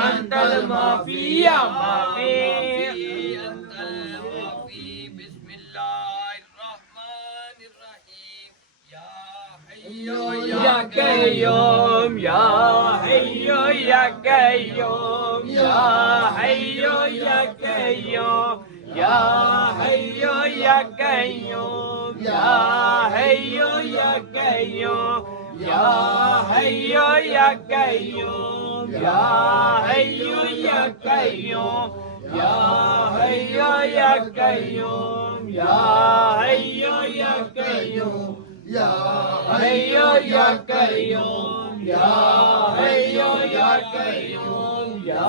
अंतल माफी या माफी अंतल माफी बिस्मिल्लाहिर्रहमानिर्रहीम या हय्यो या कय्यूम या हय्यो या कय्यूम या हय्यो या कय्यूम या हय्यो या कय्यूम या हय्यो या कय्यूम या हय्यो या कय्यूम या हय्यो या कय्यूम या हय्यो या कय्यूम या हय्यो या कय्यूम या हय्यो या कय्यूम या हय्यो या कय्यूम या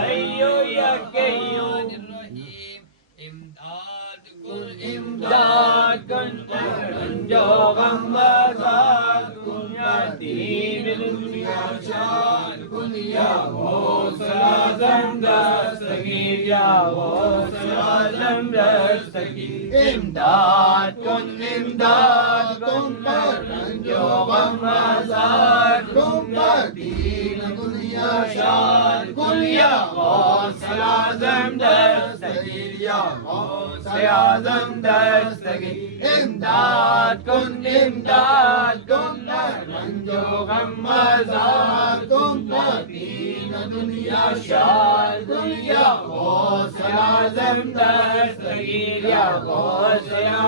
हय्यो या कय्यूम रहीम इमदाद कुल इमदाद कुन रंजो गम आजाद कुन या दीन दुनिया शाद कुन या हौसला दस्तगीर या हौसला दस्तगीर इमदाद कुन रंजो गम आजाद कुन या दीन दुनिया शाद कुन या हौसला दस्तगीर या हौसला दस्तगीर इमदाद कुन रंजो गम आजाद कुन या दीन दुनिया शाद कुन या हौसला दस्तगीर या हौसला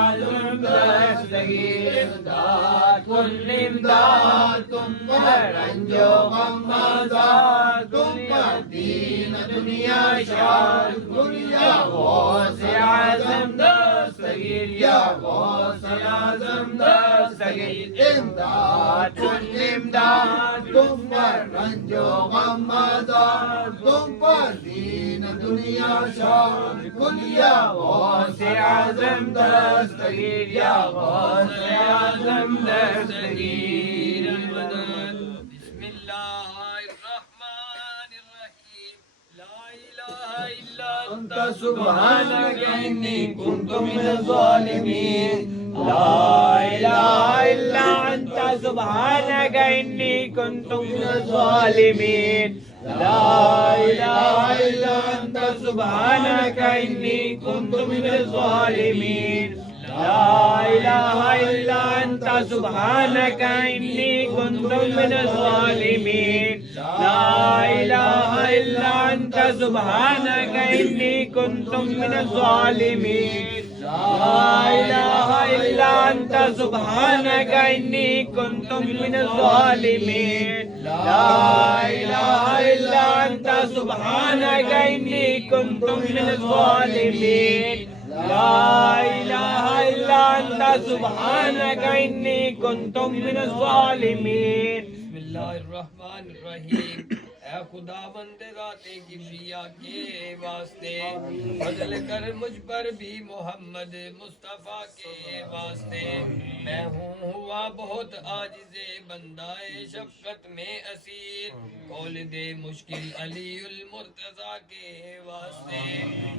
दस्तगीर इमदाद कुन रंजो गम आजाद कुन या दीन दुनिया शाद कुन या हौसला दस्तगीर या हौसला दस्तगीर इमदाद कुन रंजो गम आजाद कुन या दीन दुनिया शाद कुन या हौसला दस्तगीर या हौसला दस्तगीर बिस्मिल्लाहिर्रहमानिर्रहीम ला इलाहा इल्ला अंत सुब्हानक इन्नी कुन्तु मिनज़ ज़ालिमीन ला इलाहा इल्ला अंत सुब्हानक इन्नी कुन्तु मिनज़ ज़ालिमीन ला इलाहा इल्ला अंत सुब्हानक इन्नी कुन्तु मिनज़ ज़ालिमीन ला इलाहा इल्ला अंत सुब्हानक इन्नी कुन्तु मिनज़ ज़ालिमीन ला इलाहा इल्ला अंत सुब्हानक इन्नी कुन्तु मिनज़ ज़ालिमीन ला इलाहा इल्ला अंत सुब्हानक इन्नी कुन्तु मिनज़ ज़ालिमीन ला इलाहा इल्ला अंत सुब्हानक इन्नी कुन्तु मिनज़ ज़ालिमीन ला इलाहा इल्ला अंत सुब्हानक इन्नी कुन्तु मिनज़ ज़ालिमीन बिस्मिल्लाहिर्रहमानिर्रहीम ऐ खुदाबंद ज़ाते किब्रिया के वास्ते फजल कर मुझ पर भी मोहम्मद मुस्तफ़ा के वास्ते मैं हूँ हुआ बहुत आजिज़े बंदाए शफ़क़त में असीर खोल दे मुश्किल अलीउल मुर्तज़ा के वास्ते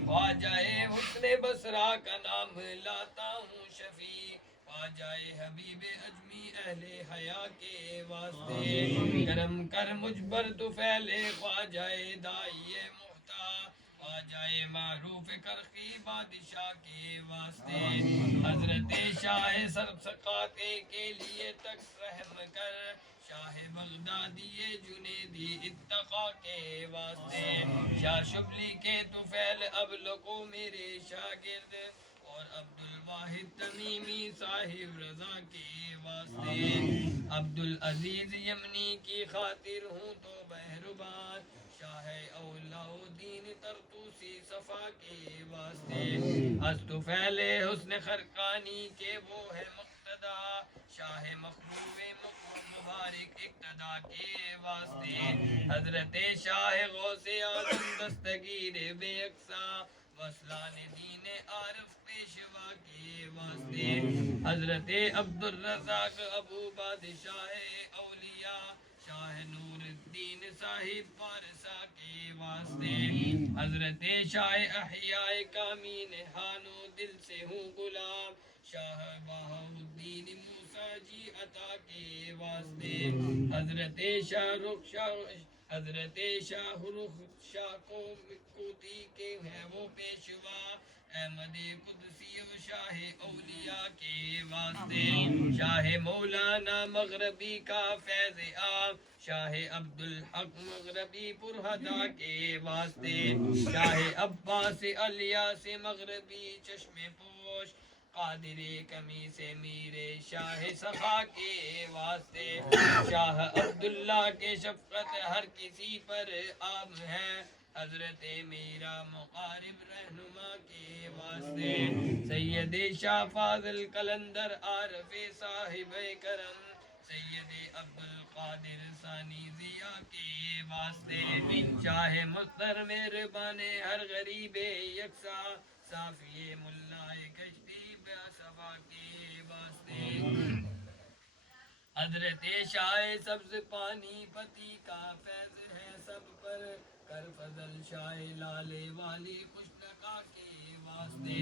ख्वाजाए हुस्ने बसरा का नाम लाता हूँ शफी जाए हबीबे अजमी अहले हया के वास्ते करम कर मुझ पर तू फैले ख्वाजाए दाइए मुख्ता ख्वाजाए मारूफ करखी बादशाह के वास्ते हजरत शाह सर्ब सकाते के लिए तक रहम कर शाह बगदादी जुनेदी इत्तका के वास्ते शाह शुबली के तू फैल अब लोगों मेरे शागिर्द और अब्दुल वाहिद तमीमी साहिब रजा के वास्ते अब्दुल अजीज यमनी की खातिर हूँ तो बहरुबान शाह औलाउद्दीन तरतूसी सफा के वास्ते अस्तु फैले हुस्न खरकानी के वो है मुक्तदा शाह मखबूबे मुबारक इक्तदा के वास्ते हजरत शाह गौसे आजम दस्तगीर बेअक्सा वसलान दीन आरफ पेशवा के वास्ते हजरत अब्दुल रज़ाक अबू बादशाह औलिया शाह नूरुद्दीन साहिब पारसा के वास्ते हजरत शाह अहियाए कामीन हानो दिल से हूँ गुलाम शाह बहाउद्दीन मूसा जी अता के वास्ते हजरत शाहरुख शाह हजरत शाहरुख शाह को कोती के हैं वो पेशवा, अहमद कुदसी और शाह औलिया के वास्ते, शाह मौलाना मगरबी का फैज़ आब, शाह अब्दुल हक मगरबी पुरहदा के वास्ते, शाह अब्बास अलिया से मगरबी चश्मे पोश, कादिरे कमी से मीरे शाह सखा के वास्ते, शाह अब्दुल्ला के शफकत हर किसी पर आब है, हजरत मीरा मुकारिब रहनुमा के वास्ते, सैयद शाह फाजिल कलंदर आरफे साहिब करम, सैयद अब्दुल कादिर सानी जिया के वास्ते, शाह मुख्तर मेहरबान हर गरीबे यकसा, साफिए मुल्लाए कश्ती बेसवा के वास्ते, हजरत शाह सब्ज पानी पति का फैज है सब पर, कर फजल शाह लाले वाली खुशनका के वास्ते,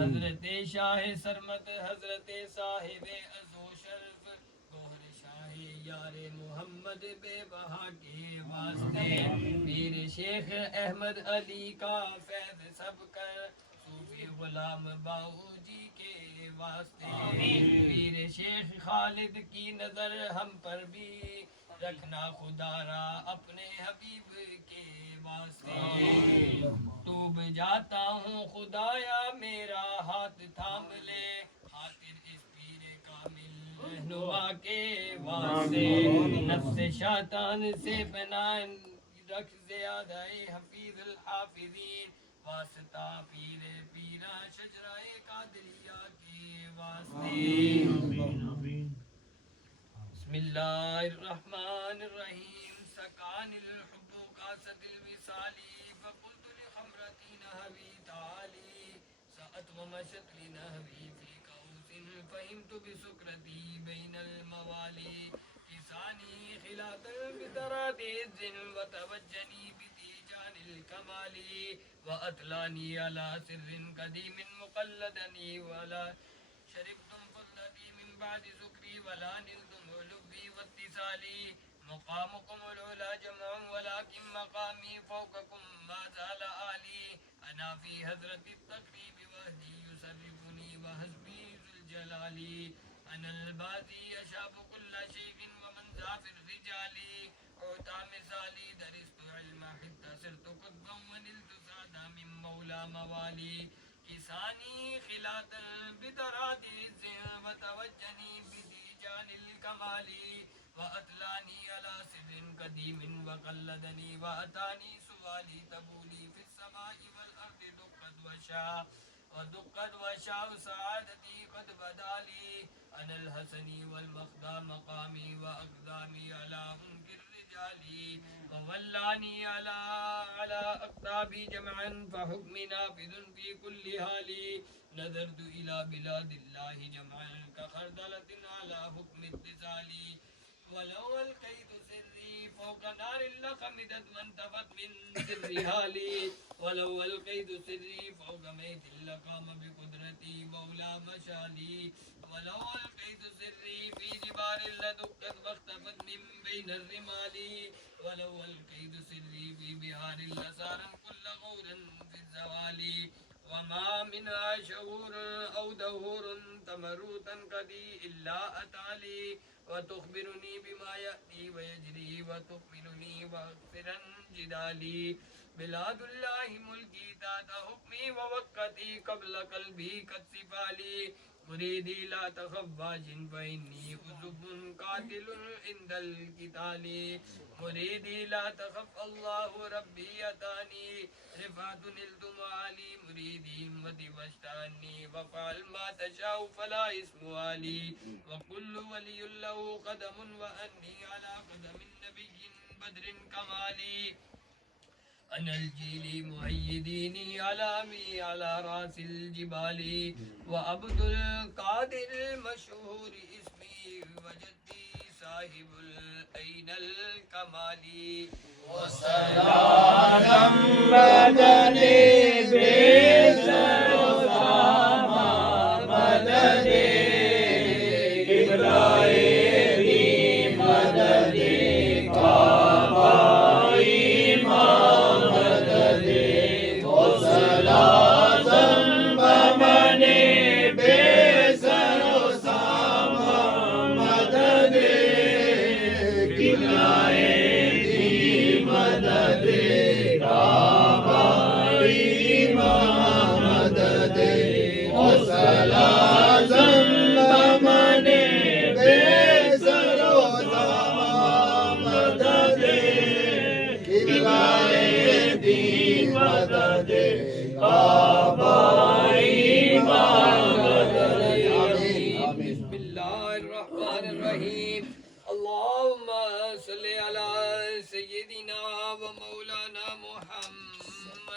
हजरत शाह सरमत हजरत साहिब अज़ो शर्फ, गोहर शाह यारे मोहम्मद बेबहा के वास्ते, पीर शेख अहमद अली का फैज सब कर, सूफी गुलाम बाऊजी के वास्ते, पीर शेख खालिद की नजर हम पर भी रखना खुदारा अपने हबीब के वास्ते, तूब जाता हूँ खुदाया मेरा हाथ थाम ले, खातिर इस पीर कामिल रहनुमा के वास्ते, नफ्स शैतान से पनाह रख ज़ियादाए हफीजुल हाफिज़ीन, वास्ता पीर पीरा शजराए कादरिया के वास्ते, बिस्मिल्लाहिर्रहमानिर्रहीम, सकानिल हुब्बु कासतिल विसाली, फकुल्तु लिखमरती नहवी ताली, सअत व मशत लिनहवी फी कौसिन, फहिमतु बिसुक्रती बैनल मवाली, किसानी खिलातल बिदराति जिन व तवज्जनी बितीजानिल कमाली, व अतलानी अला सिर्रिन कदीमिन मुक़ल्लदनी वला शरिबतुम फज़लती मिन बादि ज़ुक्री वला निलतुम लुब्बी वत्तिसाली, मुक़ामुकुम उला जमअन वलाकिन मक़ामी फ़ौक़कुम मा ज़ाल आली, अना फ़ी हज़रति तक़रीब वहदी युसर्रिफुनी व हस्बी ज़ुल जलाली, अनल बाज़ी अशाबु कुल्ला शैइन व मन ज़ाफ़िर रिजाली, उता मिसाली दरिस्तु इल्मा हित्ता सिरतु क़ुत्बन व निलतु सादा मिन मौला मवाली, किसानी खिलातल बिदराति ज़िन व तवज्जनी बिदीजानिल कमाली, व अतलानी अला सिर्रिन कदीमिन व क़ल्लदनी व अतानी सुवाली तबूली फिस समाई वल अर्दि दुक़्क़त व शाउ सआदती क़द बदाली, अनल हसनी वल मख़दा मक़ामी व अक़दामी अला उनकिर रिजाली, व वल्लानी अला अक़ताबी जमअन फ़हुक्मी नाफ़िज़ुन फ़ी कुल्ली हाली, नज़रतु इला बिलादिल्लाहि जमअन कख़रदलतिन अला हुक्मि इत्तिसाली, वलौ अलक़ैतु सिर्री फ़ौक़ नारिल लख़मिदत वंतफ़त मिन सिर्री हाली, वलौ अलक़ैतु सिर्री फ़ौक़ मैतिल लक़ाम बिक़ुदरती मौला मशाली, वलौ अलक़ैतु सिर्री फ़ी जिबारिल लदुक्कत वख्तफ़त मिन बैनिर रिमाली, वलौ अलक़ैतु सिर्री फ़ी बिहारिल लसारन कुल्ल ग़ौरन फ़िज़ ज़वाली, वमा मिन्हा शऊर औ दहूर तमरूतन कदी इल्ला अताली, वतुख़बिरुनी बिमा यअती व यजरी वतुक़मिनुनी वग़फ़िरन जिदाली, बिलादुल्लाहि मुल्की ताता हुक्मी व वक़्ती क़ब्ल क़ल्बी क़द सिफ़ाली, मुरीदी ला तख़फ़ वाजिन फ़इन्नी उज़ुबुन क़ातिलुन इंदल क़िताली, मुरीदी ला तख़फ़ अल्लाहु रब्बी अतानी, रिफ़अतुन निल्तु माली, मुरीदी हिम्मती वश्तानी, वफ़अल मा तशाउ फ़ला इस्मु आली, व कुल्लु वलियुन लहु क़दमुन व अन्नी अला क़दमिन नबिय्यिन बद्रिन कमाली, अनल जीली मुअय्यिदीनी अलामी अला रासिल जिबाली, व अब्दुल कादिर मशहूर इस्मी व जद्दी साहिबुल ऐनल कमाली, वसलाम मददे बेसरमा मददे इब्राहिमी मददे काबा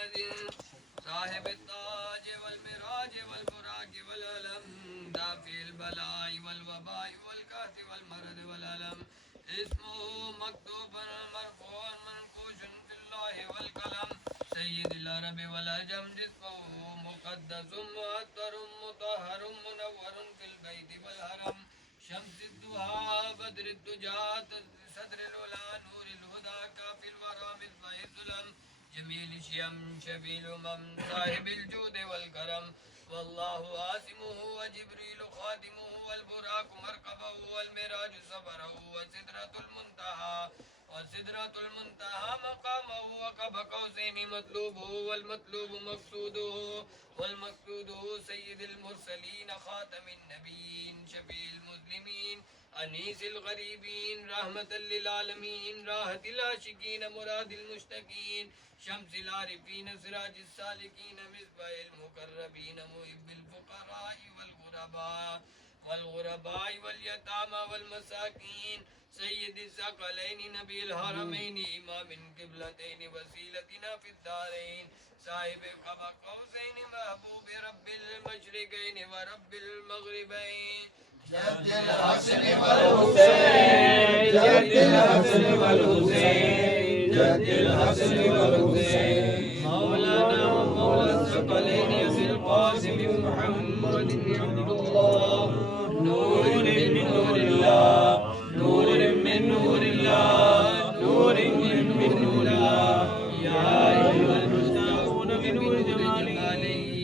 साहिब ताज वल मिराज वल बुराक वल अलम दाफिल बलाई वल वबाई वल काति वल मरद वल अलम इस्मु मक्तूबन मरफूअन मनकूशन फिल्लाहि वल कलम सय्यिदुल अरब वल अजम जिस्मु मुक़द्दसुम मुअत्तरुम मुतहहरुम मुनव्वरुन फिल बैति वल हरम शम्सिद दुहा बद्रिद दुजा सदरिल उला नूरिल हुदा काफिल वरा मिस्बाहिल जुलम जमील शियम शबील उमम साहिबिल जूद वल करम वल्लाहु आसिमुहु व जिब्रील खादिमुहु वल बुराक मरकबहु वल मिराज सबरहु व सिदरतुल मुंतहा मकामहु व कब कौसैनि मतलूबुहु वल मतलूब मक़सूदुहु वल मक़सूदुहु सय्यिदुल मुरसलीन खातमिन नबीयीन शफील मुस्लिमीन अनीसिल गरीबीन रहमतल लिल आलमीन राहतिल आशिकीन मुरादिल मुश्तकीन शम्सिल आरिफीन सिराजिस सालिकीन मिस्बाहिल मुकर्रबीन मुहिब्बिल फुक़राई वल गुरबा वल यतामा वल मसाकीन सय्यदिस सकलैन नबील हरमैन इमामिन क़िबलतैन वसीलतिना फिद दारैन साहिब क़ब क़ौसैन महबूब रब्बिल मशरिक़ैन व रब्बिल मग़रिबैन जद्दिल हसन वल हुसैन जद्दिल हसन वल हुसैन जद्दिल हसन वल हुसैन मौलाना व मौला सकलैन अबिल क़ासिम मुहम्मद अब्दुल्लाह नूर मिन नूरिल्लाह नूर मिन नूरिल्लाह नूर मिन नूरिल्लाह या अय्युहल मुस्ताऊन बिनूर जमालिही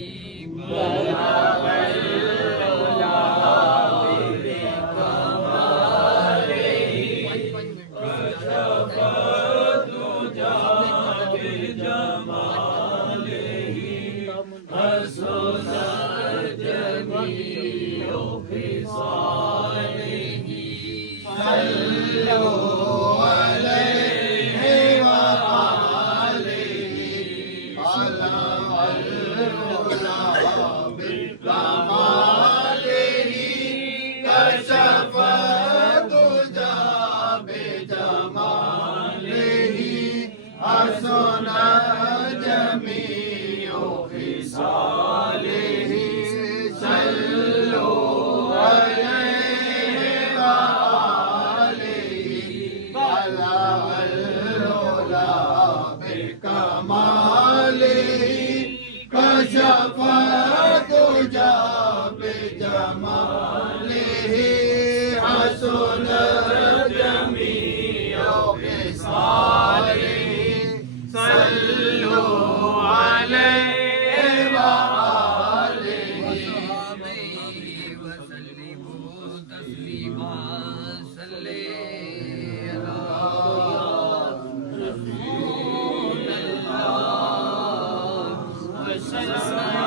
Sallallahu